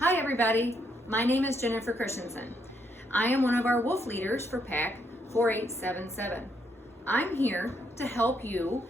Hi everybody, my name is Jennifer Christensen. I am one of our wolf leaders for PAC 4877. I'm here to help you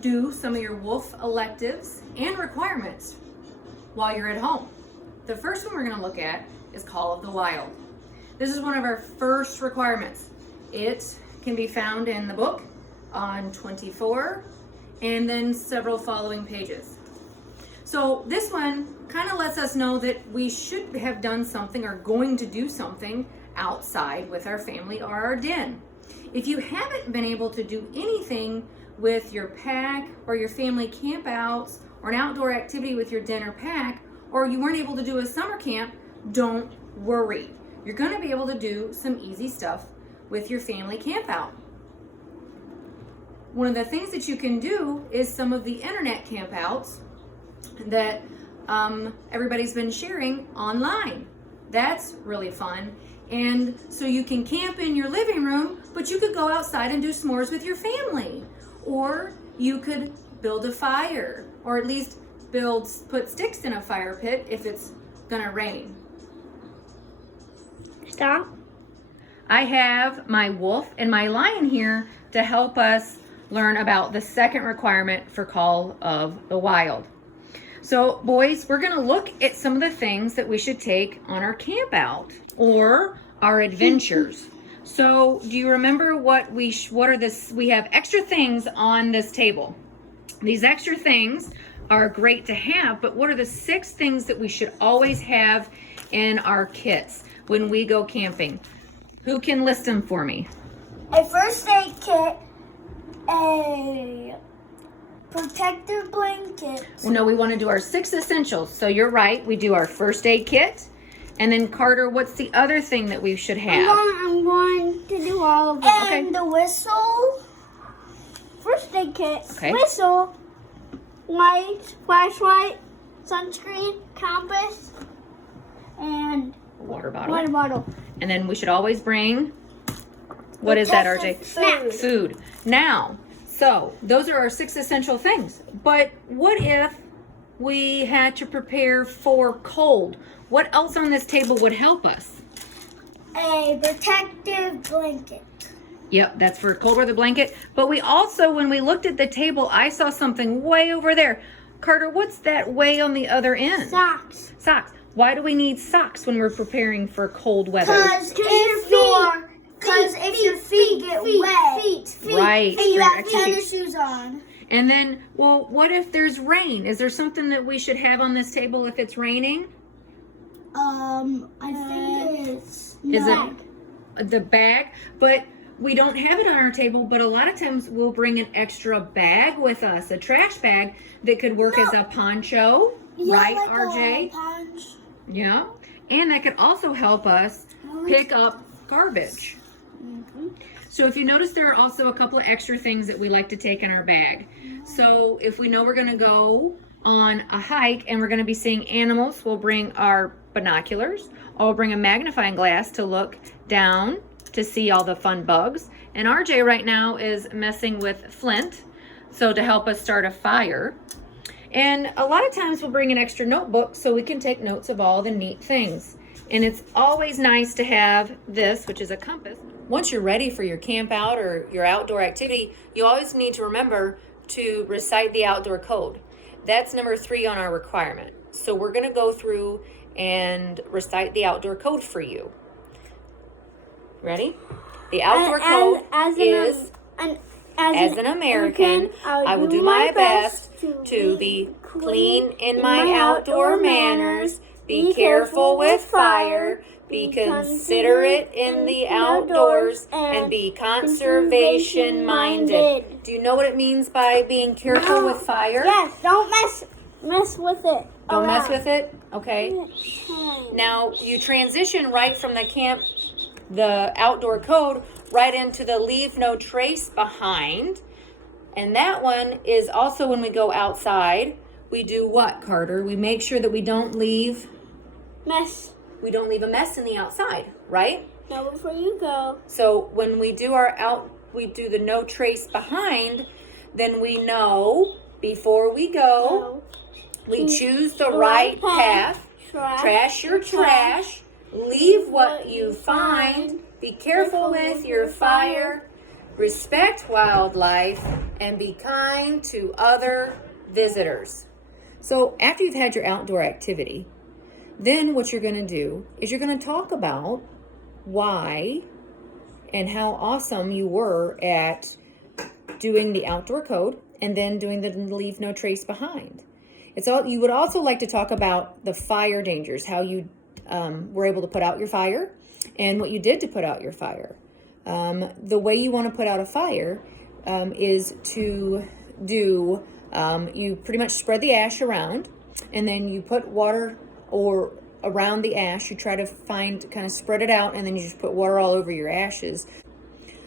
do some of your wolf electives and requirements while you're at home. The first one we're going to look at is Call of the Wild. This is one of our first requirements. It can be found in the book on 24 and then several following pages. So this one kind of lets us know that we should have done something or going to do something outside with our family or our den. If you haven't been able to do anything with your pack or your family camp outs or an outdoor activity with your den or pack, or you weren't able to do a summer camp, don't worry. You're going to be able to do some easy stuff with your family camp out. One of the things that you can do is some of the internet camp outs that everybody's been sharing online. That's really fun. And so you can camp in your living room, but you could go outside and do s'mores with your family. Or you could build a fire, or at least put sticks in a fire pit if it's gonna rain. Stop. I have my wolf and my lion here to help us learn about the second requirement for Call of the Wild. So boys, we're gonna look at some of the things that we should take on our camp out or our adventures. So do you remember we have extra things on this table. These extra things are great to have, but what are the 6 things that we should always have in our kits when we go camping? Who can list them for me? A first aid kit, a protective blanket. Well, no, we want to do our 6 essentials. So you're right, we do our first aid kit. And then Carter, what's the other thing that we should have? I'm going to do all of them. And Okay. the whistle, first aid kit, Okay. whistle, light, flashlight, sunscreen, compass, and Water bottle. water bottle. And then we should always bring, what is that, RJ? Snacks. Food. Now, so those are our 6 essential things. But what if we had to prepare for cold? What else on this table would help us? A protective blanket. Yep, that's for cold weather blanket. But we also, when we looked at the table, I saw something way over there. Carter, what's that way on the other end? Socks. Socks. Why do we need socks when we're preparing for cold weather? Because if your feet get wet, Right. and you for have extra feet. tennis shoes on. And then, well, what if there's rain? Is there something that we should have on this table if it's raining? I think it's Is it the bag? But we don't have it on our table, but a lot of times we'll bring an extra bag with us, a trash bag that could work as a poncho, right, like RJ? A punch. Yeah. And that could also help us pick up garbage. So if you notice, there are also a couple of extra things that we like to take in our bag. So if we know we're going to go on a hike and we're going to be seeing animals, we'll bring our binoculars, or we'll bring a magnifying glass to look down to see all the fun bugs. And RJ right now is messing with flint, so to help us start a fire. And a lot of times we'll bring an extra notebook so we can take notes of all the neat things. And it's always nice to have this, which is a compass. Once you're ready for your camp out or your outdoor activity, you always need to remember to recite the outdoor code. That's number 3 on our requirement. So we're going to go through and recite the outdoor code for you. Ready? The outdoor code is, as an American, I will do my best to be clean in my outdoor manners, be careful with fire, be considerate in the outdoors, and be conservation minded. Do you know what it means by being careful with fire? Yes, don't mess with it. Don't mess with it? Okay. Now, you transition right from the outdoor code, right into the leave no trace behind. And that one is also when we go outside, we do what, Carter? We make sure that we don't leave We don't leave a mess in the outside, right? No, before you go. So when we do we do the no trace behind, then we know before we go, we choose the right path. Trash your trash. Leave what you find. Be careful with your fire. Respect wildlife and be kind to other visitors. So after you've had your outdoor activity, then what you're going to do is you're going to talk about why and how awesome you were at doing the outdoor code and then doing the leave no trace behind. You would also like to talk about the fire dangers, how you were able to put out your fire and what you did to put out your fire. The way you want to put out a fire is to do, you pretty much spread the ash around and then you put water or around the ash. You try to kind of spread it out and then you just put water all over your ashes.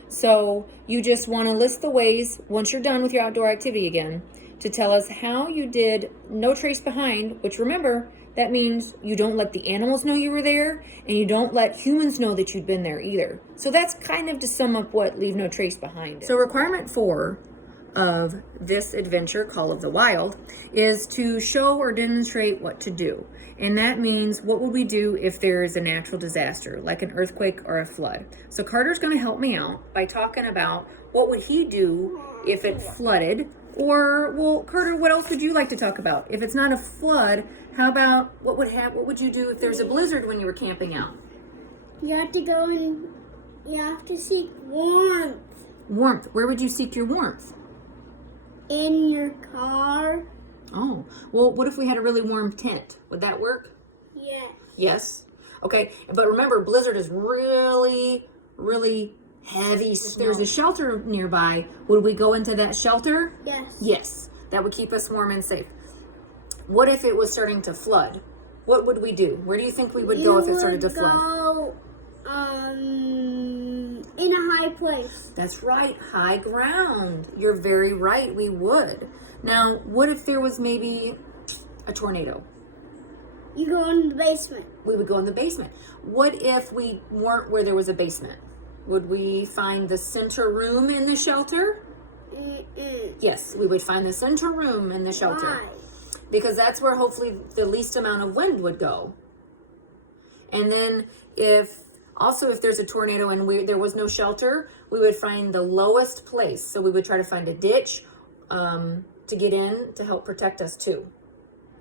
So you just want to list the ways, once you're done with your outdoor activity again, to tell us how you did no trace behind, which remember, that means you don't let the animals know you were there and you don't let humans know that you'd been there either. So that's kind of to sum up what leave no trace behind is. So requirement 4 of this adventure, Call of the Wild, is to show or demonstrate what to do. And that means what would we do if there is a natural disaster, like an earthquake or a flood. So Carter's going to help me out by talking about what would he do if it flooded. Or, well, Carter, what else would you like to talk about? If it's not a flood, how about what would you do if there's a blizzard when you were camping out? You have to go and you have to seek warmth. Warmth. Where would you seek your warmth? In your car. Oh, well, what if we had a really warm tent? Would that work? Yes. Yes. Okay, but remember, blizzard is really, really heavy snow. If there's a shelter nearby, would we go into that shelter? Yes. Yes, that would keep us warm and safe. What if it was starting to flood? What would we do? Where do you think we would go if it started to flood? Go, in a high place. That's right, high ground. You're very right, we would. Now, what if there was maybe a tornado? You go in the basement. We would go in the basement. What if we weren't where there was a basement? Would we find the center room in the shelter? Mm-mm. Yes, we would find the center room in the shelter. Why? Because that's where hopefully the least amount of wind would go. And then if there's a tornado and there was no shelter, we would find the lowest place. So we would try to find a ditch to get in to help protect us too.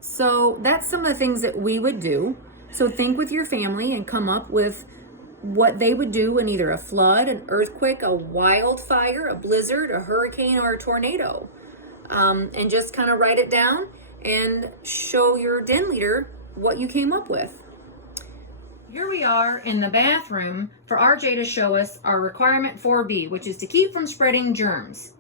So that's some of the things that we would do. So think with your family and come up with what they would do in either a flood, an earthquake, a wildfire, a blizzard, a hurricane, or a tornado. And just kind of write it down and show your den leader what you came up with. Here we are in the bathroom for RJ to show us our requirement 4B, which is to keep from spreading germs.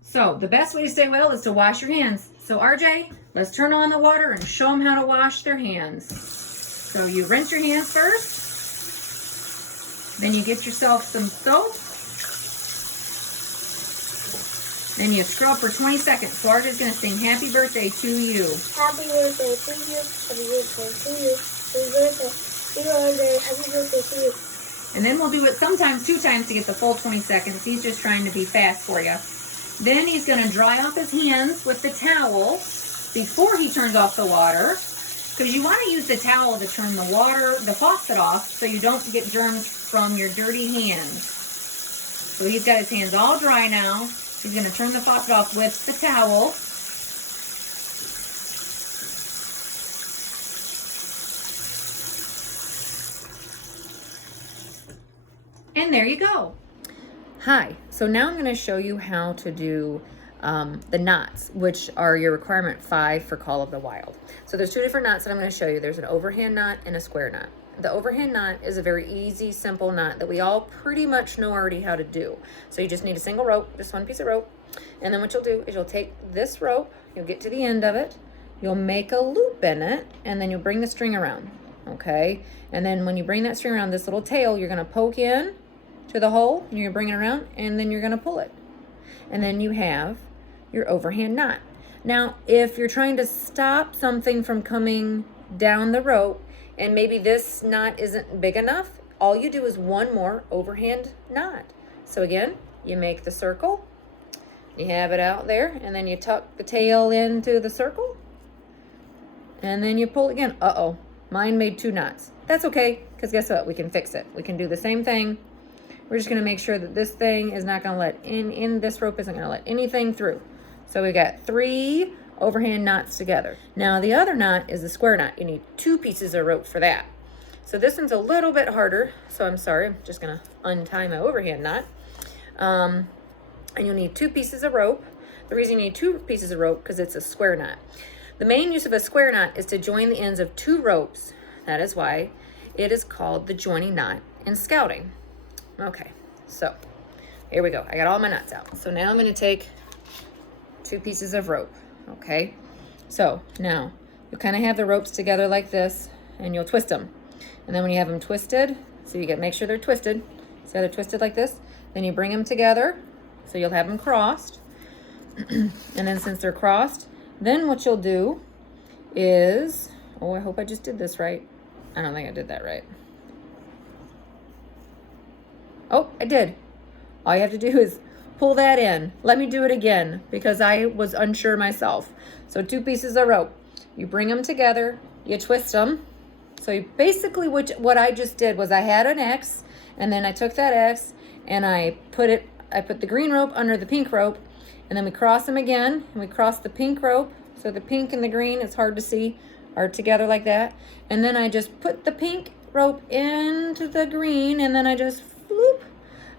So the best way to stay well is to wash your hands. So RJ, let's turn on the water and show them how to wash their hands. So you rinse your hands first. Then you get yourself some soap. Then you scrub for 20 seconds. So RJ's going to sing happy birthday to you. Happy birthday to you. Happy birthday to you. Happy birthday. Happy birthday to you. And then we'll do it sometimes 2 times to get the full 20 seconds. He's just trying to be fast for you. Then he's going to dry off his hands with the towel before he turns off the water. Because you want to use the towel to turn the faucet off so you don't get germs from your dirty hands. So he's got his hands all dry now. He's going to turn the faucet off with the towel. And there you go. Hi, so now I'm going to show you how to do the knots, which are your requirement 5 for Call of the Wild. So there's 2 different knots that I'm going to show you. There's an overhand knot and a square knot. The overhand knot is a very easy, simple knot that we all pretty much know already how to do. So you just need a single rope, just one piece of rope. And then what you'll do is you'll take this rope, you'll get to the end of it, you'll make a loop in it, and then you'll bring the string around, okay? And then when you bring that string around, this little tail, you're going to poke in to the hole, and you're going to bring it around, and then you're going to pull it. And then you have your overhand knot. Now, if you're trying to stop something from coming down the rope, and maybe this knot isn't big enough, all you do is one more overhand knot. So again, you make the circle, you have it out there, and then you tuck the tail into the circle, and then you pull again. Uh-oh, Mine made 2 knots. That's okay, because guess what? We can fix it. We can do the same thing. We're just going to make sure that this thing is not going to let this rope isn't going to let anything through. So we got 3 overhand knots together. Now the other knot is the square knot. You need 2 pieces of rope for that. So this one's a little bit harder. So I'm sorry, I'm just going to untie my overhand knot. And you'll need 2 pieces of rope. The reason you need 2 pieces of rope because it's a square knot. The main use of a square knot is to join the ends of 2 ropes. That is why it is called the joining knot in scouting. Okay, so here we go. I got all my knots out. So now I'm going to take 2 pieces of rope. Okay, so now you kind of have the ropes together like this, and you'll twist them. And then when you have them twisted, so you make sure they're twisted. So they're twisted like this. Then you bring them together, so you'll have them crossed. And then since they're crossed, then what you'll do is, oh, I hope I just did this right. I don't think I did that right. Oh, I did. All you have to do is pull that in. Let me do it again because I was unsure myself. So 2 pieces of rope. You bring them together, you twist them. So you basically what I just did was I had an X, and then I took that X and I put the green rope under the pink rope, and then we cross them again, and we cross the pink rope. So the pink and the green, it's hard to see, are together like that. And then I just put the pink rope into the green, and then I just floop,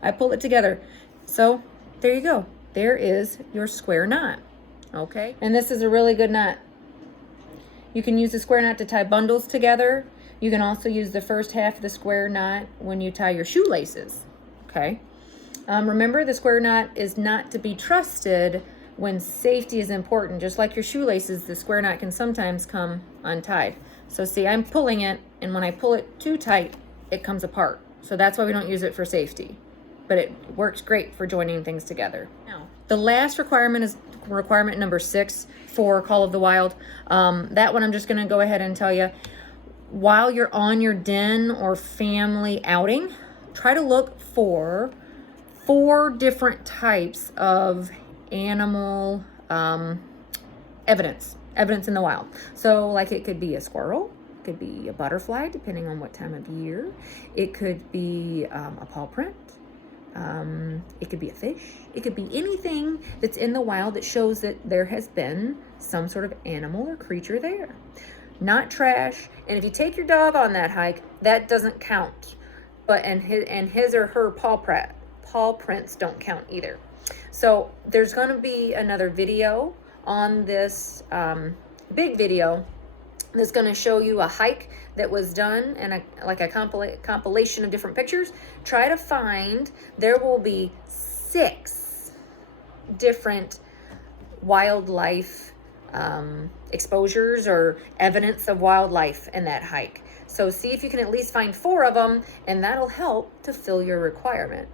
I pull it together. So there you go. There is your square knot. Okay, and this is a really good knot. You can use the square knot to tie bundles together. You can also use the first half of the square knot when you tie your shoelaces. Okay. Remember, the square knot is not to be trusted when safety is important. Just like your shoelaces, the square knot can sometimes come untied. So see, I'm pulling it, and when I pull it too tight, it comes apart. So that's why we don't use it for safety. But it works great for joining things together. Now, the last requirement is requirement number 6 for Call of the Wild. That one I'm just going to go ahead and tell you. While you're on your den or family outing, try to look for 4 different types of animal evidence in the wild. So like it could be a squirrel, it could be a butterfly, depending on what time of year. It could be a paw print. It could be a fish. It could be anything that's in the wild that shows that there has been some sort of animal or creature there. Not trash. And if you take your dog on that hike, that doesn't count. But and his or her paw prints don't count either. So there's going to be another video on this big video that's going to show you a hike that was done and a compilation of different pictures. Try to find, there will be 6 different wildlife exposures or evidence of wildlife in that hike. So see if you can at least find 4 of them, and that'll help to fill your requirement.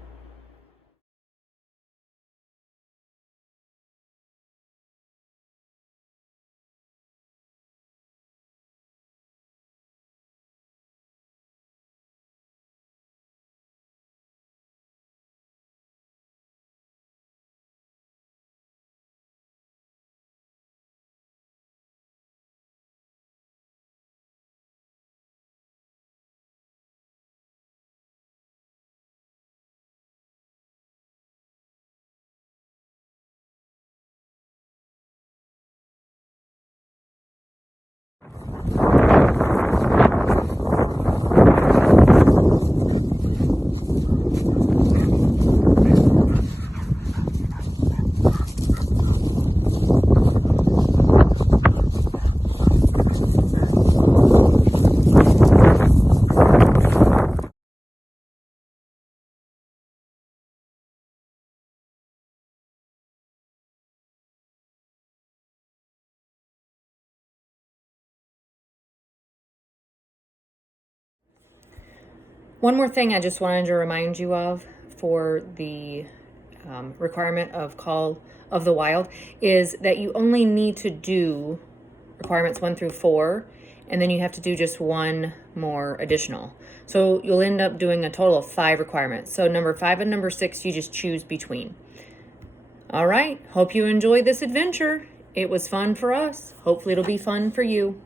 One more thing I just wanted to remind you of for the requirement of Call of the Wild is that you only need to do requirements 1 through 4, and then you have to do just 1 more additional. So you'll end up doing a total of 5 requirements. So number 5 and number 6, you just choose between. All right, hope you enjoyed this adventure. It was fun for us. Hopefully it'll be fun for you.